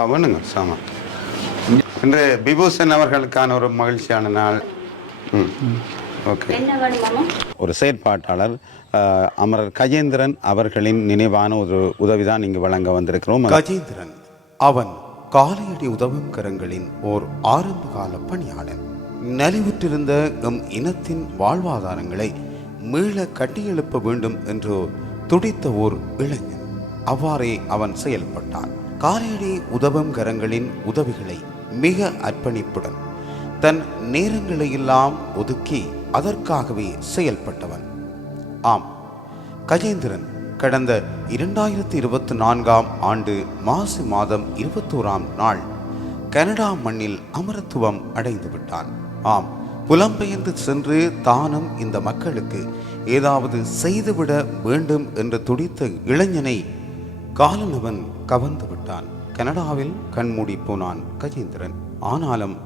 அப்பா வேணுங்க சாமா. இன்று விபூஷன் அவர்களுக்கான ஒரு மகிழ்ச்சியான நாள். ம். ஓகே. ஒரு செயற்பாட்டாளர் அமரர் கஜேந்திரன் அவர்களின் நினைவான ஒரு உதவி தான் இங்கு வழங்க வந்திருக்கிறோம். கஜேந்திரன் அவன் காலையடி உதவும் கரங்களின் ஓர் ஆரம்பகால பணியாளன். நலிவுற்றிருந்த எம் இனத்தின் வாழ்வாதாரங்களை மீள கட்டியெழுப்ப வேண்டும் என்று துடித்த ஓர் இளைஞன். அவ்வாறே அவன் செயல்பட்டான். காலையடி உதவும் கரங்களின் உதவிகளை மிக அர்ப்பணிப்புடன் தன் நேரங்களை எல்லாம் ஒதுக்கி அதற்காகவே செயல்பட்டவன். ஆம். கஜேந்திரன் கடந்த இரண்டாயிரத்தி இருபத்தி நான்காம் ஆண்டு மாசி மாதம் இருபத்தோராம் நாள் கனடா மண்ணில் அமரத்துவம் அடைந்து விட்டான் ஆம். புலம்பெயர்ந்து சென்று தானும் இந்த மக்களுக்கு ஏதாவது செய்துவிட வேண்டும் என்று துடித்த இளைஞனை காலனவன் கவர்ந்து விட்டான். கனடாவில் கண்மூடி போனான் கஜேந்திரன். ஆனாலும்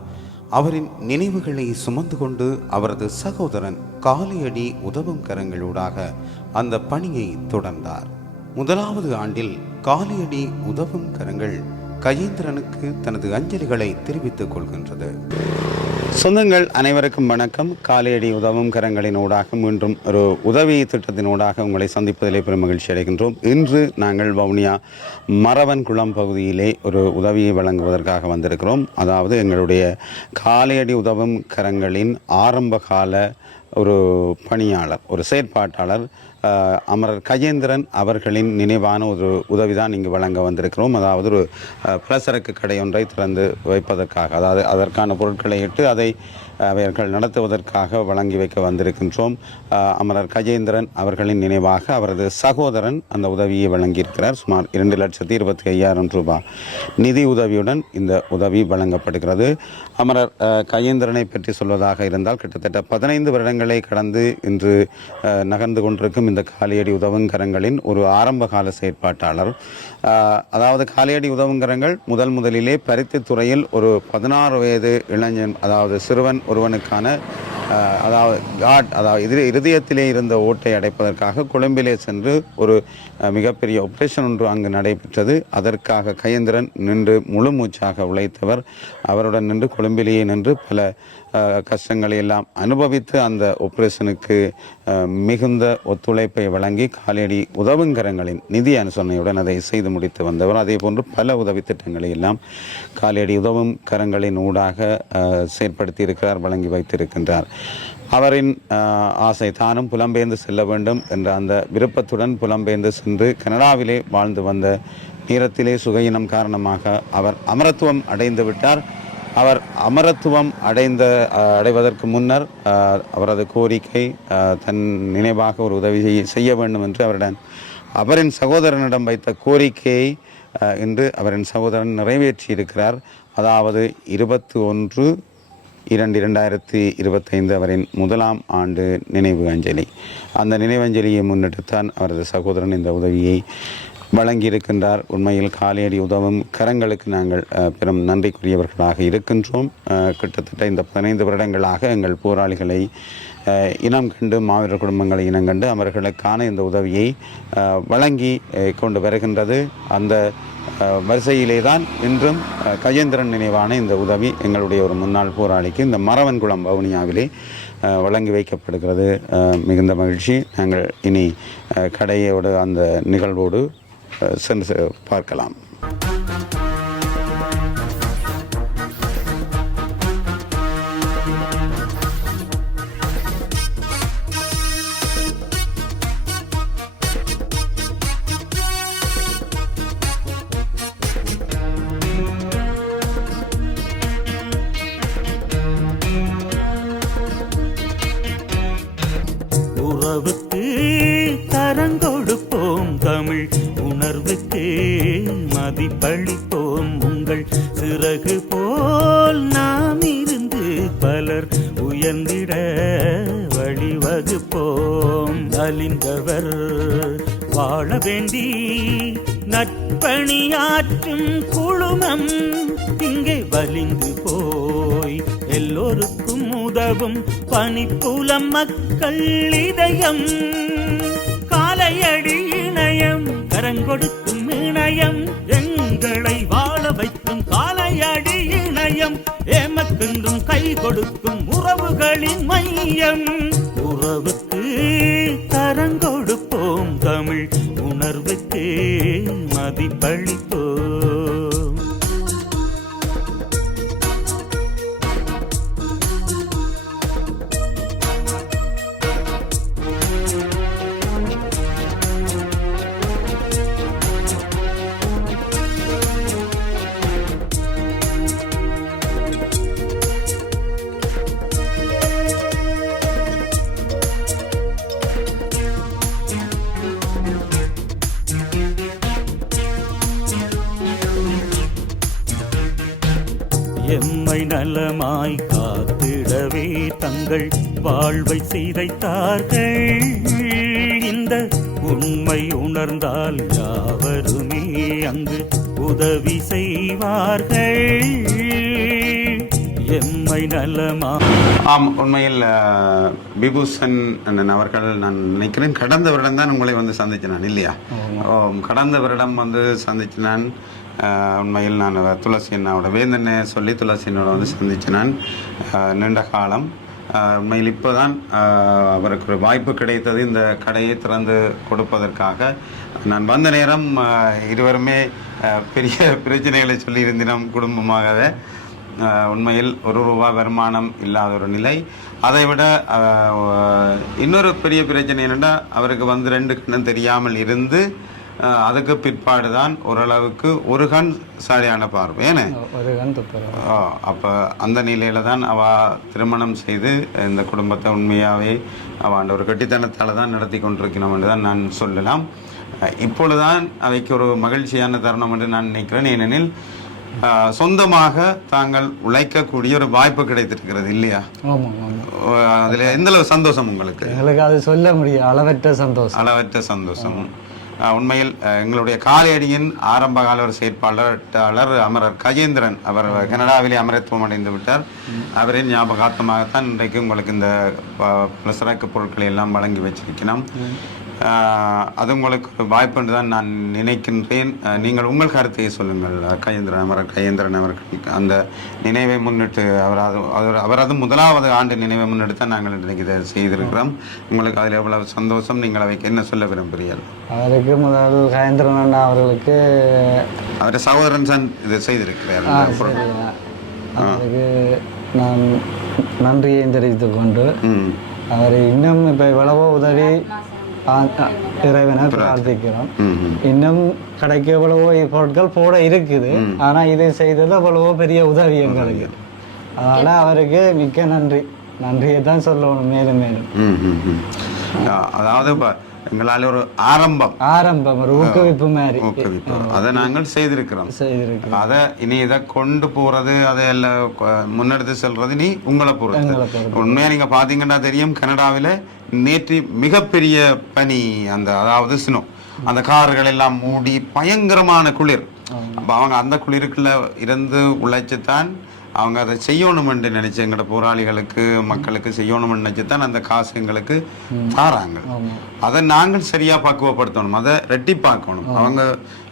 அவரின் நினைவுகளை சுமந்து கொண்டு அவரது சகோதரன் காலியடி உதவும் கரங்களூடாக அந்த பணியை தொடர்ந்தார். முதலாவது ஆண்டில் காலியடி உதவும் கரங்கள் கஜேந்திரனுக்கு தனது அஞ்சலிகளை தெரிவித்துக் கொள்கின்றது. சொந்தங்கள் அனைவருக்கும் வணக்கம். காலையடி உதவும் கரங்களின் ஊடாக மீண்டும் ஒரு உதவி திட்டத்தின் ஊடாக உங்களை சந்திப்பதிலே பெரும் மகிழ்ச்சி அடைகின்றோம். இன்று நாங்கள் வவுனியா மரவன்குளம் பகுதியிலே ஒரு உதவியை வழங்குவதற்காக வந்திருக்கிறோம். அதாவது எங்களுடைய காலையடி உதவும் கரங்களின் ஆரம்பகால ஒரு பணியாளர் ஒரு செயற்பாட்டாளர் அமரர் கஜேந்திரன் அவர்களின் நினைவான ஒரு உதவி தான் இங்கு வழங்க வந்திருக்கிறோம். அதாவது ஒரு அஹ், கடை ஒன்றை திறந்து வைப்பதற்காக. அதாவது அதற்கான பொருட்களை இட்டு அதை அவர்கள் நடத்துவதற்காக வழங்கி வைக்க வந்திருக்கின்றோம். அமரர் கஜேந்திரன் அவர்களின் நினைவாக அவரது சகோதரன் அந்த உதவியை வழங்கியிருக்கிறார். சுமார் இரண்டு லட்சத்தி இருபத்தி ஐயாயிரம் ரூபாய் நிதி உதவியுடன் இந்த உதவி வழங்கப்படுகிறது. அமரர் கஜேந்திரனை பற்றி சொல்வதாக இருந்தால் கிட்டத்தட்ட பதினைந்து வருடங்களை கடந்து இன்று நகர்ந்து கொண்டிருக்கும் இந்த காலியடி உதவுங்கரங்களின் ஒரு ஆரம்ப கால செயற்பாட்டாளர் அதாவது காலியடி உதவுங்கரங்கள் முதல் முதலிலே பருத்தி துறையில் ஒரு பதினாறு வயது இளைஞன் அதாவது சிறுவன் ஒருவனுக்கான அதாவது காட் அதாவது இது இருதயத்திலே இருந்த ஓட்டை அடைப்பதற்காக கொழும்பிலே சென்று ஒரு மிகப்பெரிய ஆப்ரேஷன் ஒன்று அங்கு நடைபெற்றது. அதற்காக கயந்திரன் நின்று முழு மூச்சாக உழைத்தவர். அவருடன் நின்று கொழும்பிலேயே நின்று பல கஷ்டங்களை எல்லாம் அனுபவித்து அந்த ஆபரேஷனுக்கு மிகுந்த ஒத்துழைப்பை வழங்கி காலடி உதவுங்கரங்களின் நிதி அனுசரணையுடன் அதை செய்து முடித்து வந்தவர். அதே போன்று பல உதவி திட்டங்களை எல்லாம் காலடி உதவும் கரங்களின் ஊடாக செயற்படுத்தி இருக்கிறார் வழங்கி வைத்திருக்கின்றார். அவரின் ஆசை தானும் புலம்பெயர்ந்து செல்ல வேண்டும் என்ற அந்த விருப்பத்துடன் புலம்பெயர்ந்து சென்று கனடாவிலே வாழ்ந்து வந்த நேரத்திலே சுகையினம் காரணமாக அவர் அமரத்துவம் அடைந்து விட்டார். அவர் அமரத்துவம் அடைந்த அடைவதற்கு முன்னர் அவரது கோரிக்கை தன் நினைவாக ஒரு உதவி செய்ய- வேண்டும் என்று அவரிடம் அவரின் சகோதரனிடம் வைத்த கோரிக்கையை இன்று அவரின் சகோதரன் நிறைவேற்றியிருக்கிறார். அதாவது இருபத்தி ஒன்று இரண்டு இரண்டாயிரத்தி இருபத்தைந்து அவரின் முதலாம் ஆண்டு நினைவு அஞ்சலி. அந்த நினைவஞ்சலியை முன்னிட்டுத்தான் அவரது சகோதரன் இந்த உதவியை வழங்கியிருக்கின்றார். உண்மையில் காலையடி உதவும் கரங்களுக்கு நாங்கள் பெரும் நன்றிக்குரியவர்களாக இருக்கின்றோம். கிட்டத்தட்ட இந்த பதினைந்து வருடங்களாக எங்கள் போராளிகளை இனம் கண்டு மாவீரர் குடும்பங்களை இனம் கண்டு அவர்களுக்கான இந்த உதவியை வழங்கி கொண்டு வருகின்றது. அந்த வரிசையிலே தான் இன்றும் கஜேந்திரன் நினைவான இந்த உதவி எங்களுடைய ஒரு முன்னாள் போராளிக்கு இந்த மரவன்குளம் வவுனியாவிலே வழங்கி வைக்கப்படுகிறது. மிகுந்த மகிழ்ச்சி. நாங்கள் இனி கடையோடு அந்த நிகழ்வோடு சென்று பார்க்கலாம். உறவுக்கு கரங்கொடுப்போம் தமிழ். உணர்வுக்கு மதிப்பளிப்போம் உங்கள் சிறகு போல் நாம் இருந்து பலர் உயர்ந்திட வழிவகுப்போம். அலிந்தவர் வாழ வேண்டி நட்பணியாற்றும் குழுமம் இங்கே வலிந்து போய் எல்லோருக்கும் உதவும் பனிப்புலம் மக்கள் இதயம். கொடுக்கும் இணையம் எங்களை வாழ வைக்கும் காலையடி இணையம் ஏமக்கென்றும் கை கொடுக்கும் உறவுகளின் மையம். உறவுக்கு தரங்கொடுப்போம் தமிழ் உணர்வுக்கு மதிப்பளிப்போம். நலமாய் காத்திடவே தங்கள் வாழ்வை சிதைத்தார்கள். இந்த உண்மை உணர்ந்தால் யாவருமே அங்கு உதவி செய்வார்கள். எம்மை நலமா ஆம் உண்மையில் விபூஷன் அண்ணன் அவர்கள் நான் நினைக்கிறேன் கடந்த வருடம் தான் உங்களை வந்து சந்திச்சினான் இல்லையா? ஓம், கடந்த வருடம் வந்து சந்திச்சினான் அஹ், உண்மையில் நான் துளசி அண்ணாவோட வேந்தனை சொல்லி துளசி அண்ணாவோட வந்து சந்திச்சினான் நான். நீண்ட காலம். உண்மையில் இப்போ தான் அவருக்கு ஒரு வாய்ப்பு கிடைத்தது இந்த கடையை திறந்து கொடுப்பதற்காக. நான் வந்த நேரம் இருவருமே பெரிய பிரச்சனைகளை சொல்லியிருந்தினோம் குடும்பமாகவே. உண்மையில் ஒரு ரூபா வருமானம் இல்லாத ஒரு நிலை. அதை விட இன்னொரு பெரிய பிரச்சனை என்னென்னா அவருக்கு வந்து ரெண்டு கண்ணும் தெரியாமல் இருந்து அதுக்கு பிற்பாடு தான் ஓரளவுக்கு ஒரு கண் சரியான பார்வை ஏன்னு ஒரு கண் அப்போ அந்த நிலையில தான் அவ திருமணம் செய்து இந்த குடும்பத்தை உண்மையாகவே அவன் ஒரு கெட்டித்தனத்தால் தான் நடத்தி கொண்டிருக்கணும் என்று தான் நான் சொல்லலாம். இப்பொழுதுதான் அவைக்கு ஒரு மகிழ்ச்சியான தருணம் என்று நான் நினைக்கிறேன். ஏனெனில் சொந்தமாக தாங்கள் உழைக்கக்கூடிய ஒரு வாய்ப்பு கிடைத்திருக்கிறது இல்லையா? அதுல எந்த அளவு சந்தோஷம் உங்களுக்கு? எங்களுக்கு அது சொல்ல முடியும் அளவற்ற சந்தோஷம். அளவற்ற சந்தோஷம். உண்மையில் எங்களுடைய காலையடியின் ஆரம்ப கால ஒரு செயற்பாளர் அமரர் கஜேந்திரன் அவர் கனடாவிலே அமரத்துவம் அடைந்து விட்டார். அவரின் ஞாபகார்த்தமாகத்தான் இன்றைக்கு உங்களுக்கு இந்த பிரசரக்கு பொருட்களை எல்லாம் வழங்கி வச்சிருக்கிறோம். அது உங்களுக்கு வாய்ப்பு என்று தான் நான் நினைக்கின்றேன். நீங்கள் உங்கள் கருத்தை சொல்லுங்கள். கஜேந்திரன் அமரர் கஜேந்திரன் அவர்கள் அந்த நினைவை முன்னிட்டு அவரது அவர் அவரது முதலாவது ஆண்டு நினைவை முன்னிட்டு தான் நாங்கள் இன்றைக்கு இதை செய்திருக்கிறோம். உங்களுக்கு அதில் எவ்வளவு சந்தோஷம் நீங்கள் அவைக்கு என்ன சொல்ல விரும்புகிறீர்கள்? அவருக்கு முதல் கயந்திரன் அண்ணா அவர்களுக்கு அவர் சகோதரன் சன் இதை செய்திருக்கிறார். அவருக்கு நான் நன்றியை தெரிவித்துக் கொண்டு ம். அவர் இன்னும் இப்போ எவ்வளவோ உதவி இறைவனை பிரார்த்திக்கிறோம். இன்னும் கடைக்கு எவ்வளவோ பொருட்கள் போட இருக்குது. ஆனா இதை செய்தது எவ்வளவோ பெரிய உதவி எங்களுக்கு. அதனால அவருக்கு மிக்க நன்றி. நன்றியை தான் சொல்லணும் மேலும் மேலும். அதாவது எங்களால் ஒரு ஆரம்பம். ஆரம்பம் ஒரு ஊக்குவிப்பு மாதிரி. ஊக்குவிப்பு. அதை நாங்கள் செய்திருக்கிறோம். செய்திருக்கு அதை இனி இதை கொண்டு போறது அதை எல்லாம் முன்னெடுத்து செல்றது நீ உங்களை பொறுத்து. உண்மையா நீங்க பாத்தீங்கன்னா தெரியும் கனடாவில நேற்று மிகப்பெரிய பனி அந்த அதாவது சினோ அந்த கார்கள் எல்லாம் மூடி பயங்கரமான குளிர். அப்ப அவங்க அந்த குளிருக்குள்ள இருந்து உழைச்சுத்தான் அவங்க அதை செய்யணும் என்று நினைச்சு எங்களோட போராளிகளுக்கு மக்களுக்கு செய்யணும்னு நினைச்சுத்தான் அந்த காசு எங்களுக்கு தாராங்க. அதை நாங்கள் சரியா பக்குவப்படுத்தணும். அதை ரெட்டிப்பாக்கணும். அவங்க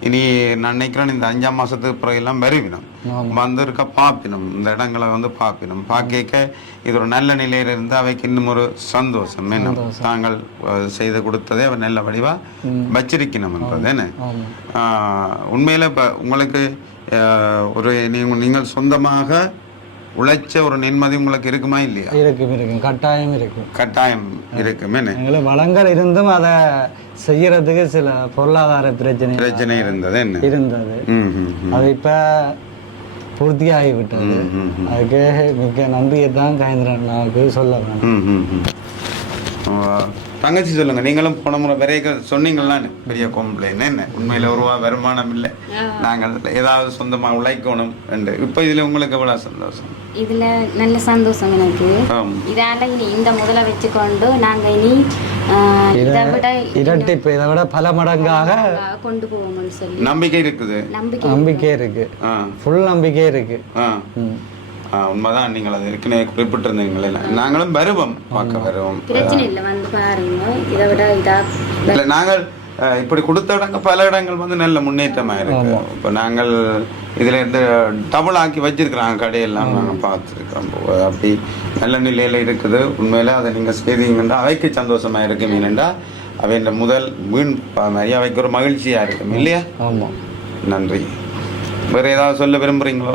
இனி நான் நினைக்கிறேன் இந்த அஞ்சாம் மாசத்துக்கு பிறகு எல்லாம் வருவினம். வந்திருக்க பாப்பினம் இந்த இடங்களை வந்து பாப்பினம் பாக்க இது ஒரு நல்ல நிலையில இருந்து அவைக்கு இன்னும் ஒரு சந்தோஷம். என்ன? தாங்கள் செய்து கொடுத்ததே அவர் நல்ல வடிவா வச்சிருக்கணும் என்றது என்ன? உண்மையில இப்ப உங்களுக்கு ஒரு நீங்க நீங்கள் சொந்தமாக உழைச்ச ஒரு நிம்மதி உங்களுக்கு இருக்குமா இல்லையா? இருக்கும் இருக்கும். கட்டாயம் இருக்கும். கட்டாயம் இருக்கும். என்ன? வளங்கள் இருந்தும் அதை செய்யறதுக்கு சில பொருளாதார பிரச்சனை பிரச்சனை இருந்தது என்ன? இருந்தது. அது இப்ப பூர்த்தி ஆகிவிட்டது அதுக்கு மிக்க நன்றியை தான் கயந்திரன் அண்ணாவுக்கு சொல்ல வேணும் தங்கச்சி சொல்லுங்க நீங்களும் போன முறை விரைக சொன்னீங்களான்னு பெரிய கம்ப்ளைண்ட் என்ன? உண்மையில ஒரு ரூபா வருமானம் இல்லை. நாங்கள் ஏதாவது சொந்தமா உழைக்கணும் என்று. இப்ப இதுல உங்களுக்கு எவ்வளவு சந்தோஷம்? இதுல நல்ல சந்தோஷம் எனக்கு. இதால இந்த முதல வச்சுக்கொண்டு நாங்க இனி இரட்டிப்பு இதை விட பல மடங்காக கொண்டு போவோம்னு சொல்லி. நம்பிக்கை இருக்குது. நம்பிக்கை நம்பிக்கை இருக்கு. ஃபுல் நம்பிக்கை இருக்கு. உண்மைதான். நீங்கள் அது ஏற்கனவே குறிப்பிட்டிருந்தீங்களே. நாங்களும் வருவோம். பார்க்க வருவோம். பிரச்சனை இல்லை வந்து பாருங்க. இதை விட இதா இல்லை நாங்கள் இப்படி கொடுத்த இடங்கள் பல இடங்கள் வந்து நல்ல முன்னேற்றமா இருக்கு இப்போ நாங்கள் இதுல இருந்து டபுள் ஆக்கி வச்சிருக்கிறாங்க கடையெல்லாம் நாங்கள் பார்த்துருக்கிறோம் அப்படி நல்ல நிலையில இருக்குது. உண்மையில அதை நீங்க செய்தீங்கன்னா அவைக்கு சந்தோஷமா இருக்கும் ஏனென்றா அவையின் முதல் வீண் ப- மாதிரி அவைக்கு ஒரு மகிழ்ச்சியா இருக்கும் இல்லையா? ஆமாம் நன்றி. வேற ஏதாவது சொல்ல விரும்புறீங்களோ?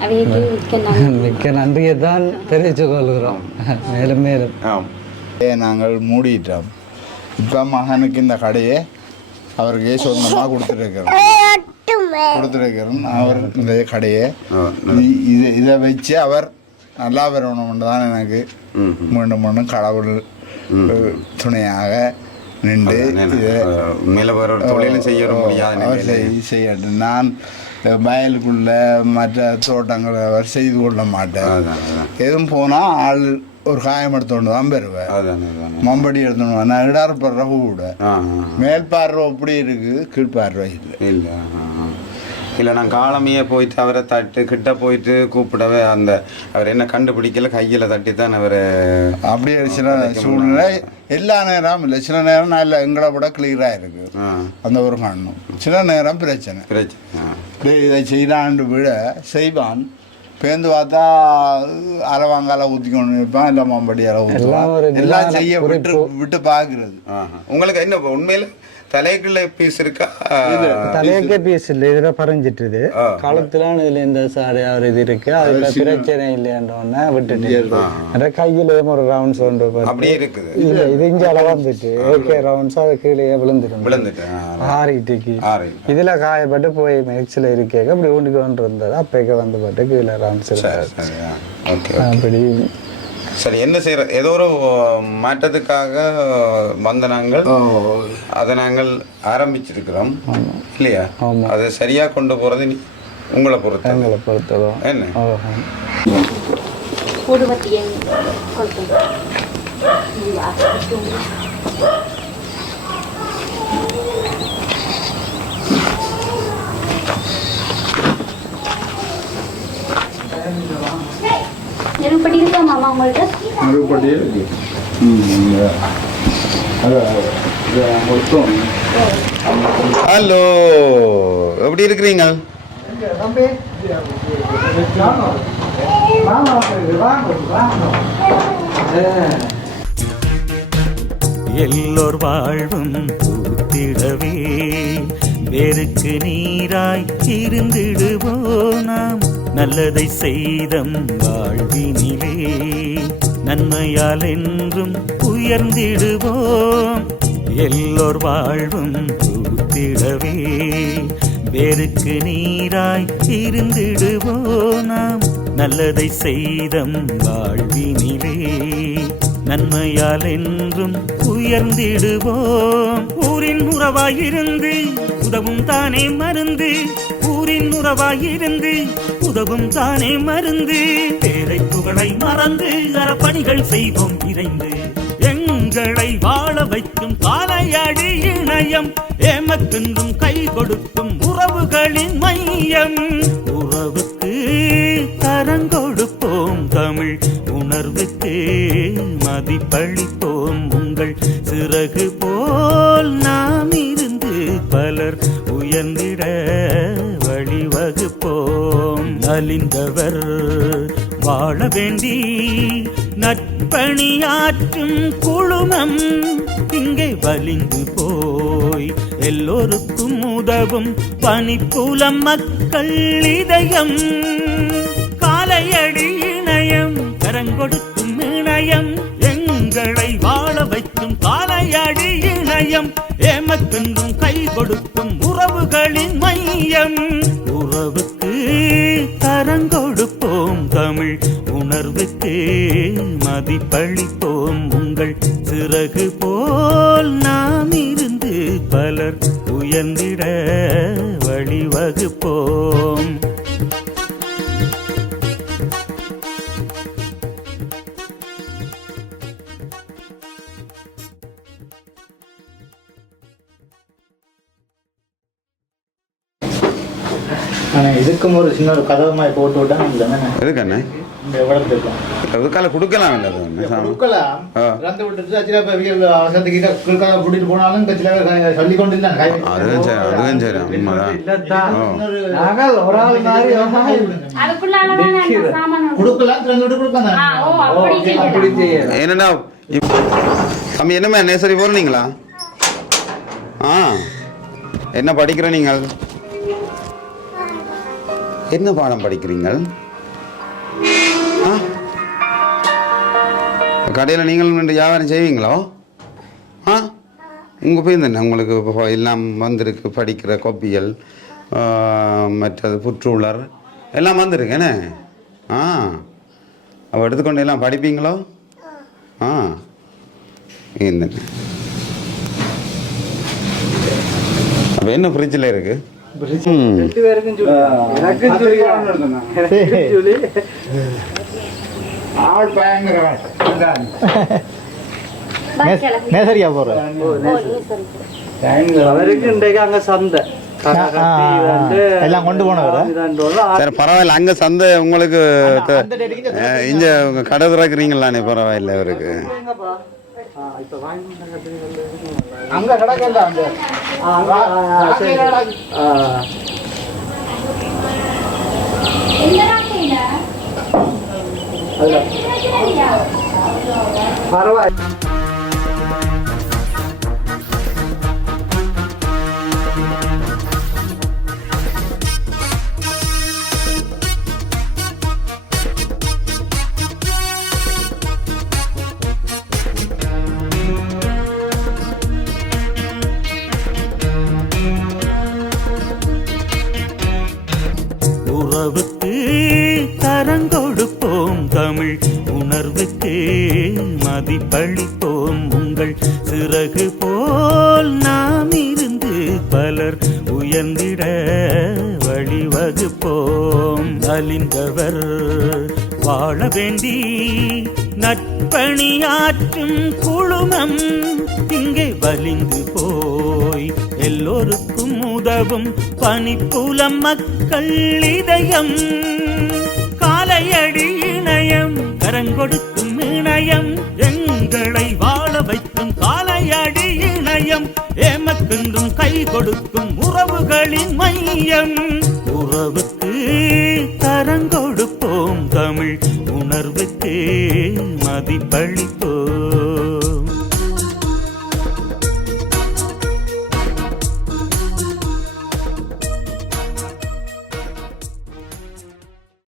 அவைக்கு மிக்க நன்றி மிக்க நன்றியை தான் தெரிவித்துக் கொள்கிறோம். மேலும் மேலும். நாங்கள் மூடிட்டோம். இப்போ மகனுக்கு இந்த கடையை அவருக்கு சொந்தமாக கொடுத்துருக்கிறோம் கொடுத்துருக்கிறோம் அவர் இந்த கடையை. இது இதை வச்சு அவர் நல்லா வரணும்னு தான் எனக்கு மீண்டும் மீண்டும் கடவுள் துணையாக நின்று செய்ய அவர் நான் வயலுக்குள்ள மற்ற தோட்டங்களை அவர் செய்து கொள்ள மாட்டேன் எதுவும் போனால் ஆள் ஒரு காயம் எடுத்துகொண்டு தான் பெறுவேன். மம்படி எடுத்துன்னு நான் இடார்படுற கூட. மேல் பார்வை அப்படி இருக்குது கீழ் பார்வை இல்லை. இல்ல. இல்ல நான் காலமையே போயிட்டு அவரை தட்டு கிட்ட போயிட்டு கூப்பிடவே அந்த அவர் என்ன கண்டுபிடிக்கல கையில தட்டி தான் அவரை அப்படியே சில சூழ்நிலை எல்லா நேரம் இல்லை. சில நேரம் நல்ல எங்களை விட கிளியராக இருக்கு. அந்த ஒரு கண்ணும் சில நேரம் பிரச்சனை. பிரச்சனை இதை செய்யலான்னு விட செய்வான். பேந்து பார்த்தா அலவாங்கால ஊற்றிக்கொண்டு இருப்பான் இல்லை எல்லாம் ஒரு ஊற்றுவான் எல்லாம் செய்ய விட்டு விட்டு பார்க்கறது. உங்களுக்கு என்ன உண்மையில? தலைக்குள்ள பீஸ் இருக்கா தலையக்கே பீஸ் இல்லை இதில் பறஞ்சிட்டுது. ஆ. காலத்துலாம் இதுல இந்த சாடை ஒரு இது இருக்கு? அதுல பிரச்சனை இல்லைன்றோடனே விட்டுட்டு. அந்த கையிலேயும் ஒரு ரவுண்ட்ஸ் ஒன்று. அப்படியே இருக்குது. இல்ல. இது இங்க வந்துட்டு. ஓகே ரவுண்ட்ஸ் அது கீழே விழுந்துடும். விழுந்துட்டு ஆறிட்டுக்கு. ஆறு இதுல காயப்பட்டு போய் மிக்ஸில் இருக்கேக்க அப்படி ஊண்டி கொண்டு இருந்தது அப்பேக்க வந்து பட்டு கீழே ரவுண்ட்ஸ் சரி சரி அப்படி சரி என்ன செய்யற ஏதோ ஒரு மாற்றத்துக்காக வந்த நாங்கள் அதை நாங்கள் ஆரம்பிச்சிருக்கிறோம். இல்லையா. அதை சரியா கொண்டு போறது நீ உங்களை பொறுத்து எங்களை பொறுத்ததும் என்ன? ஓஹோ உங்கள்ட்ட மறுபடியே இருக்கு ஹலோ எப்படி இருக்கிறீங்க? எல்லோர் வாழ்வும் பூத்திடவே வேருக்கு நீராய் இருந்திடுவோம் நாம். நல்லதை செய்தம் வாழ்வினிலே. நன்மையால் என்றும் உயர்ந்திடுவோம். எல்லோர் வாழ்வும் பூத்திடவே. வேருக்கு நீராய் இருந்திடுவோம் நாம். நல்லதை செய்தம் வாழ்வினிலே. நன்மையால் என்றும் உயர்ந்திடுவோம். ஊரின் உறவாயிருந்து உதவும் தானே மருந்து. ஊரின் உறவாயிருந்து உதவும் தானே மருந்து. பேரை புகழை மறந்து அறப்பணிகள் செய்வோம் இறைந்து. எங்களை வாழ வைக்கும் காலையடி இணையம் ஏமக்கென்றும் கை கொடுக்கும் உறவுகளின் மையம். கரங்கொடுப்போம் தமிழ் உணர்வுக்கு மதிப்பளிப்போம் உங்கள் சிறகு போல் நாம் இருந்து பலர் உயர்ந்திட வழிவகுப்போம். நலிந்தவர் வாழ வேண்டி நட்பணியாற்றும் குழுமம் இங்கே வலிந்து போய் எல்லோருக்கும் உதவும் பனிப்புலம் மக்கள் இதயம். கொடுக்கும் இணையம் எங்களை வாழ வைக்கும் காலையடி இணையம் ஏமக்கென்றும் கை கொடுக்கும் உறவுகளின் மையம். உறவுக்கு தரங்கொடுப்போம் தமிழ் உணர்வுக்கு மதிப்பளிப்போம் உங்கள் சிறகு போல் நாம் இருந்து பலர் உயர்ந்திட வழிவகுப்போம். இதுக்கும் ஒரு சின்ன ஒரு கதவு மாதிரி போட்டு விட்டா இல்லைண்ணே எதுக்கு அண்ணே? கொடுக்கலாம் இல்லை. கொடுக்கலாம். இறந்து விட்டுட்டு சில பேர் குறுக்காக கூட்டிட்டு போனாலும் சில பேர் சொல்லி கொண்டு இருந்தாங்க. அதுவும் சரி அதுவும் சரி உண்மைதான். ஒரு ஆள் மாதிரி. கொடுக்கலாம் திறந்து விட்டு கொடுக்கலாம் என்னடா தம்பி என்னமே நேசரி போகிறீங்களா ஆ. என்ன படிக்கிற நீங்கள்? என்ன பாடம் படிக்கிறீங்கள்? ஆ? கடையில் நீங்களும் நின்று வியாபாரம் செய்வீங்களோ? ஆ? உங்கள் போய் தானே உங்களுக்கு இப்போ எல்லாம் வந்திருக்கு படிக்கிற கொப்பியல் மற்றது புற்றுளர் எல்லாம் வந்திருக்கு என்ன? ஆ. அவள் எடுத்துக்கொண்டு எல்லாம் படிப்பீங்களோ? ஆ. இந்த அப்போ என்ன ஃப்ரிட்ஜில் இருக்குது மேசரியா போற அவருக்கு இன்றைக்கு அங்க சந்தை எல்லாம் கொண்டு போனவரா? ஆ- சரி பரவாயில்ல அங்கே சந்தை உங்களுக்கு இங்கே கடை திறக்கிறீங்களானே பரவாயில்ல அவருக்கு. இப்ப வாங்கி அங்க கிடக்கல அந்த ஆ, அங்க. பரவாயில்ல. உறவுக்கு தரங்கொடுப்போம் தமிழ். உணர்வுக்கு மதிப்பளிப்போம் உங்கள் சிறகு போல் நாம் இருந்து பலர் உயர்ந்திட வழிவகுப்போம். அலிந்தவர் வாழ வேண்டி நட்பணியாற்றும் குழுமம் இங்கே வலிந்து போய் எல்லோருக்கும் உதவும் பனிப்புலம் மக்கள் இதயம். காலையடி இணையம் கரங்கொடுக்கும் இணையம். எங்களை வாழ வைக்கும் காலையடி இணையம். ஏமக்கென்றும் கை கொடுக்கும் உறவுகளின் மையம். உறவுக்கு தரங்கொடுப்போம் தமிழ் உணர்வுக்கு மதிப்பளிப்போம்.